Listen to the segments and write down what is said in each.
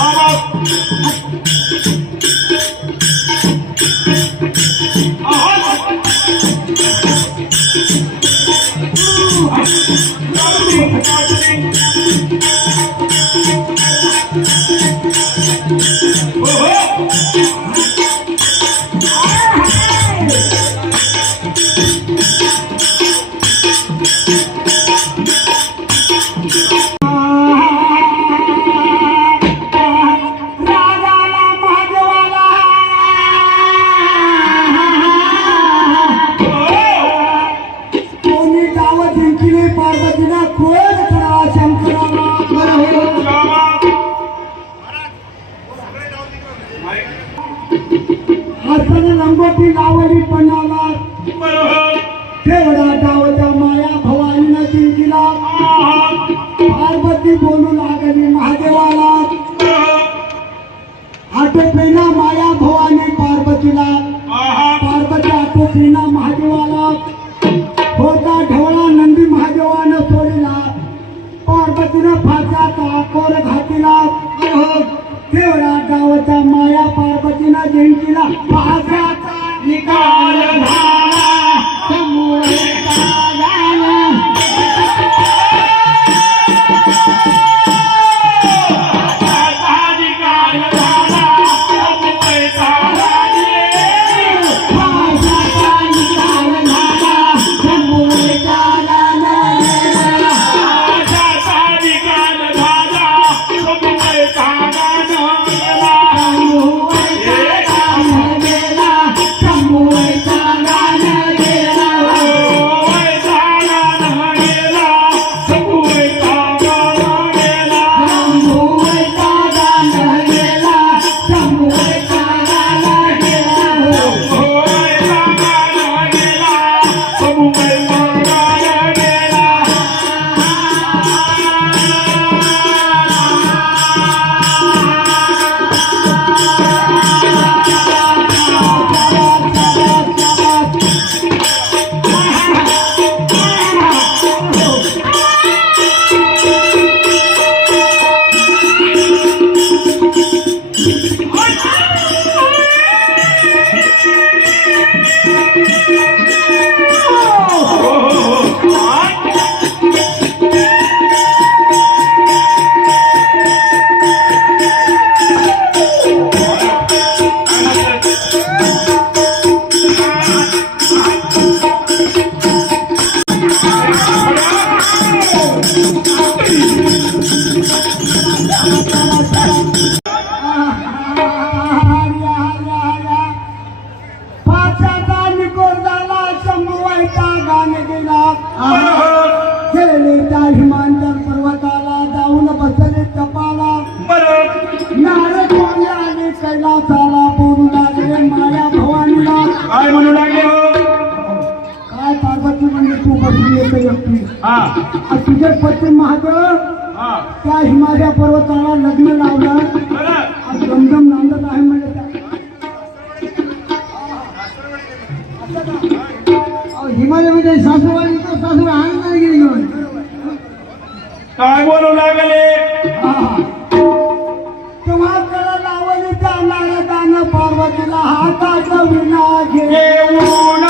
ஆனால் மாற்றி லாபடி பண்ணாங்க तुझे पश्चिम महादेव. त्या हिमालया पर्वताला लग्न लावलं. दमदम नांदत आहे म्हणजे हिमालयामध्ये सासूबाई सासूबाई नाही गेली घेऊन. काय बोलू लागले? तेव्हा त्याला लावले त्या नारदानं पार्वतीला हाताचा विना घेऊन.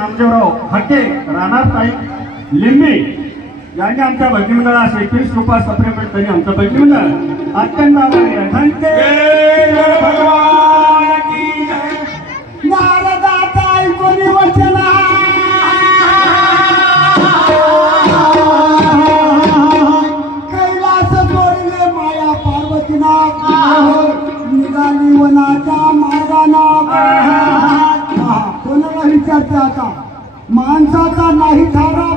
नामदेवराव हके राहणार ताईक लिंबे यांनी आमच्या भगिनीला एकवीस रुपया सप्रेमेंट तरी आमचं भगिनीला अत्यंत आभारी आहे. माणसाचा नाही थारा.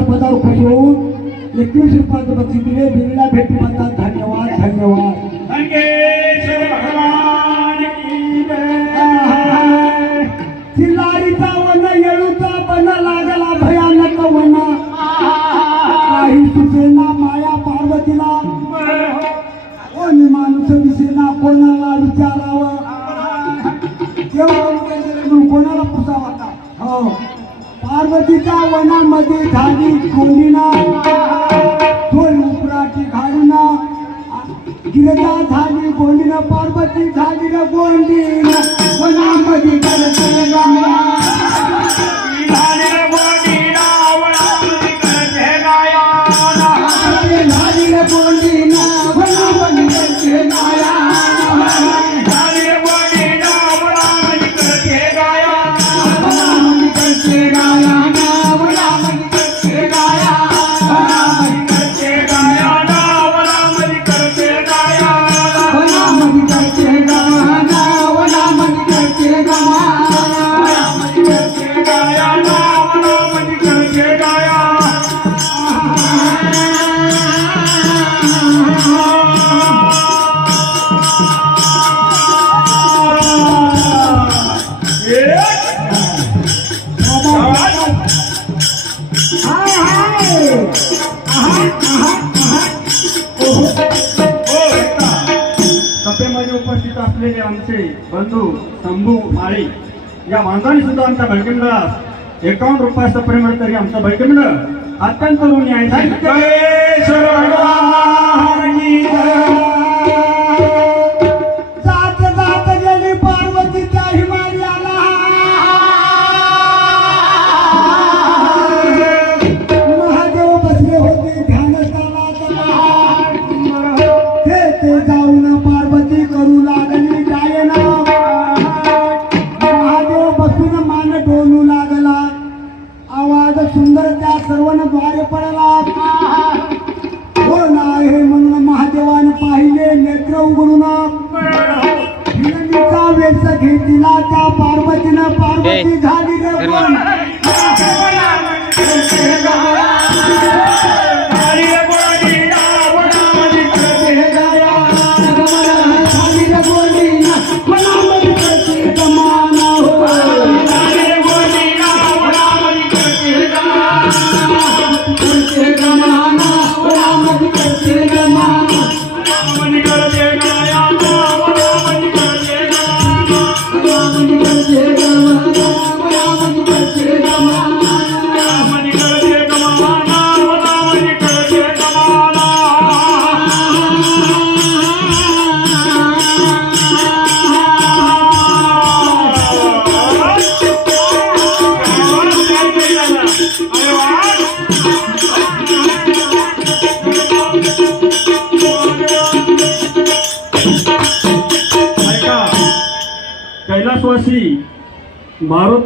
रुपयाचा पदार खोलून एकवीस रुपयाचं बक्षीस दिले. दिलेला भेटी म्हणतात धन्यवाद धन्यवाद. चिल्लारीचा वन येळूचा भयानक वन. सुसेना माया पार्वतीला. माणूस दिसेना कोणाला विचारावं? पर्वतीचा वनामध्ये झाली कोणीना थोर उपराची घालूना गिरजा झाली गोंडीना पार्वती झाली ना गोंडीना वनामध्ये करत शेतकरी बंधू शंभू माळी. या माणसाने सुद्धा आमच्या बैठकीला एकावन्न रुपयाचं प्रेम तरी आमचं बैठकीनं अत्यंत ऋणी आहे. सुंदर त्या सर्वांना द्वारे पडला कोण आहे म्हणून महादेवाने पाहिले नेत्र उघडून. वेश घेतला त्या पार्वतीनं. पार्वती झाली रे कोण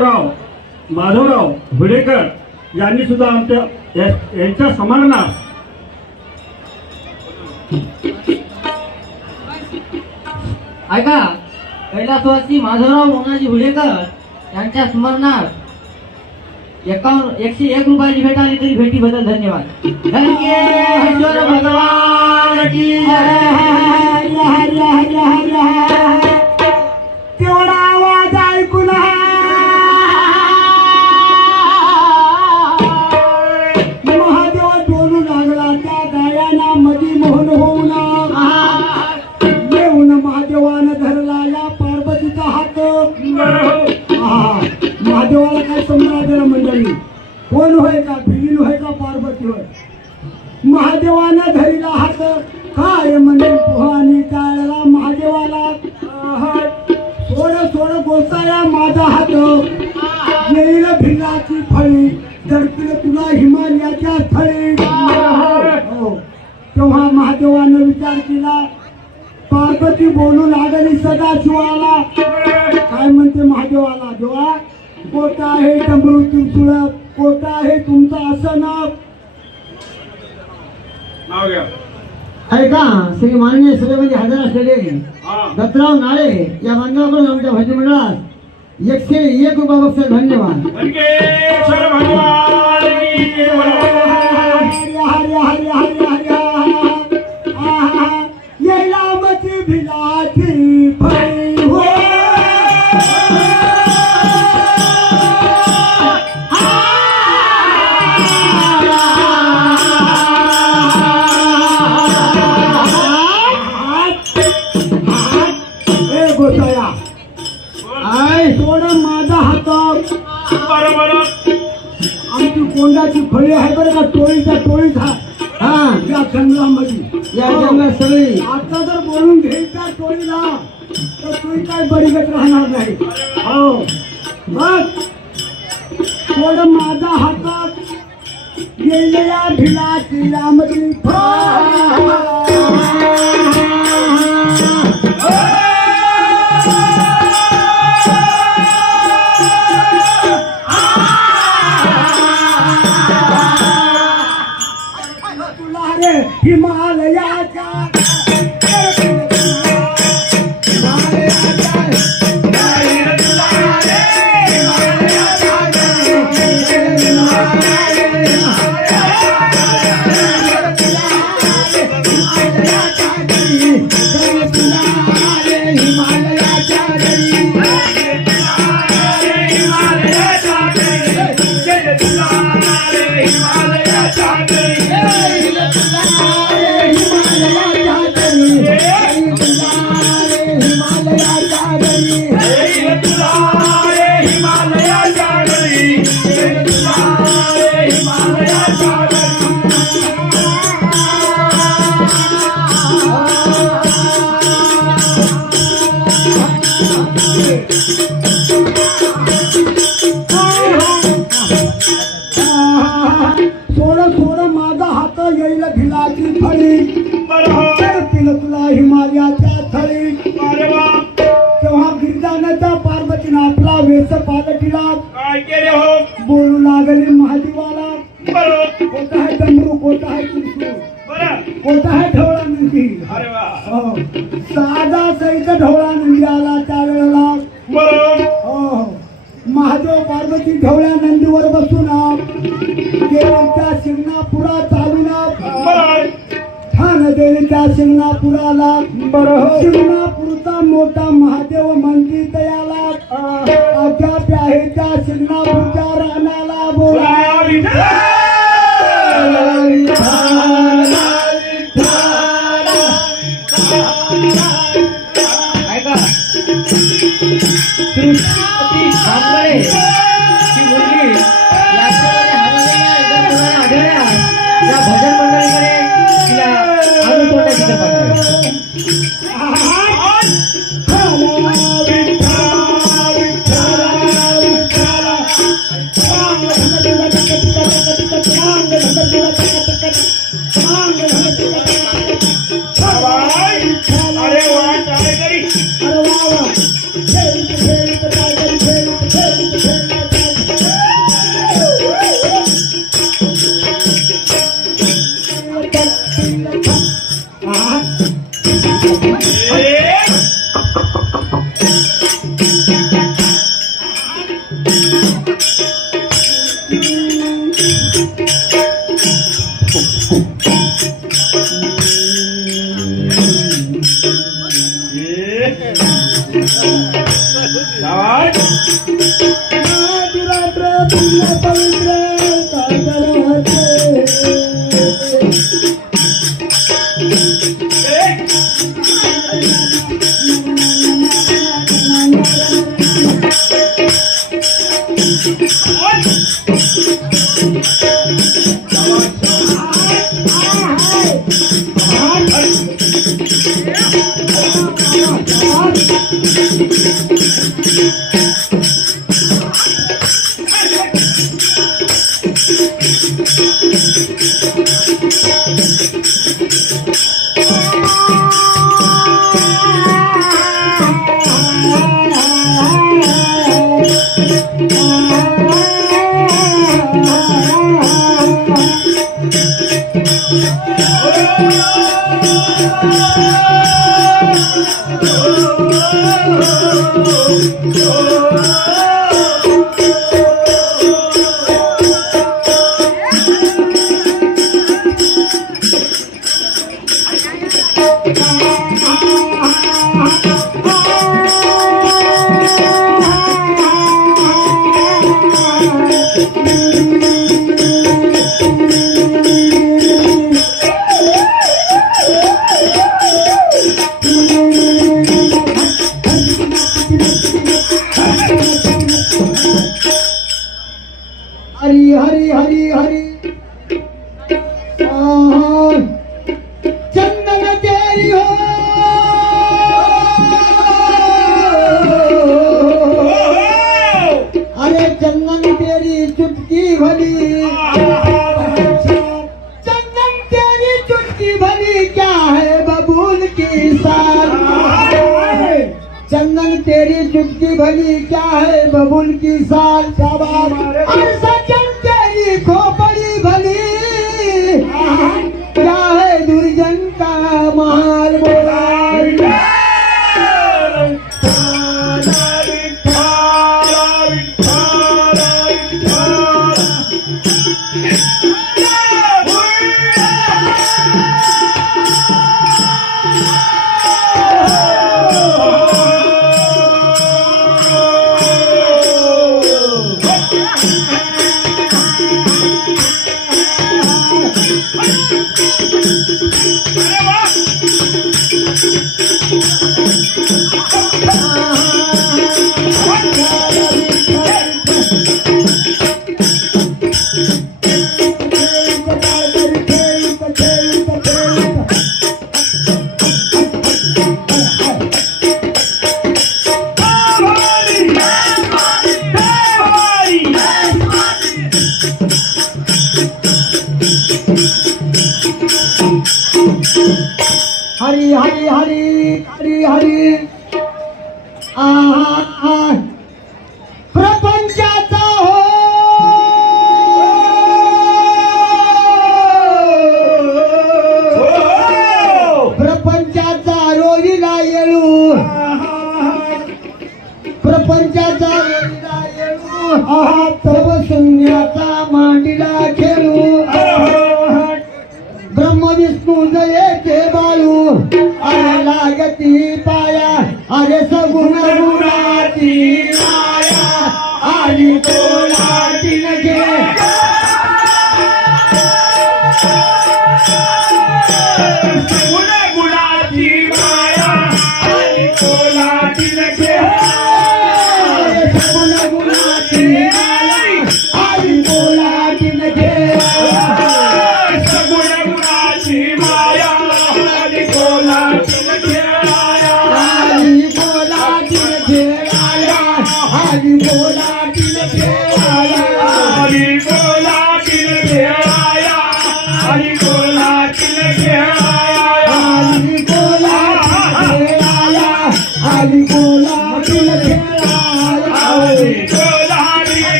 मारुतराव माधवराव भिडेकर यांनी सुद्धा आमच्या यांच्या समारणात ऐका कैलासवासी माधवराव मोनाजी हुडेकर यांच्या स्मरणार्थ एकावन्न एकशे एक रुपयाची भेट आली तरी भेटीबद्दल धन्यवाद. धन्येश्वर भगवान कोण होय का? भिलीन होय का? पार्वती होय? महादेवानं धरिला हात. काय म्हणजे पोहानी टाळला महादेवाला? सोड सोड गोसाया माझा हात. येईल भिलाची फळी. दडतील तुला हिमालयाच्या स्थळी. हो. तेव्हा महादेवानं विचार केला पार्वती बोलू लागली सदा शिवाला काय म्हणते महादेवाला? देवा कोटा आहे डमरू त्रिशूळ कोटा आहे तुमचं असं नाव? नाव घ्या. ऐका श्री माननीय सभेमध्ये हजर असलेले दत्तराव नाळे या मान्यवराकडून आमच्या भजी मंडळात. एकशे एक रुपया धन्यवाद. की जय. हरे हरे हरे हरे. का टोळीचा टोळीचा हा या जंगलामध्ये. या जंगलात सगळी. आता जर बोलून घ्यायचा टोळीला तर तुम्ही काय बरीगत राहणार नाही. हो. बघ थोडं माझा हातात गेलेल्या भिलाची लांबरी पार्वती ढवळ्या नंदीवर बसून देवीच्या शिंगणापुरा चालून छान देवीच्या शिंगणापुराला. शिंगणापूरचा मोठा महादेव मंदिर तयाला अद्याप आहे त्या पवित्र हरी हरी हरी हरी। चंदन तेरी हो। अरे चंदन तेरी चुटकी भरी चंदन तेरी चुटकी भरी क्या है बबूल की सार? चंदन तेरी चुटकी भरी क्या है बबूल की सार? boom. लागती पाया. अरे सगुण गुणाती माया. आली कोणाची नजे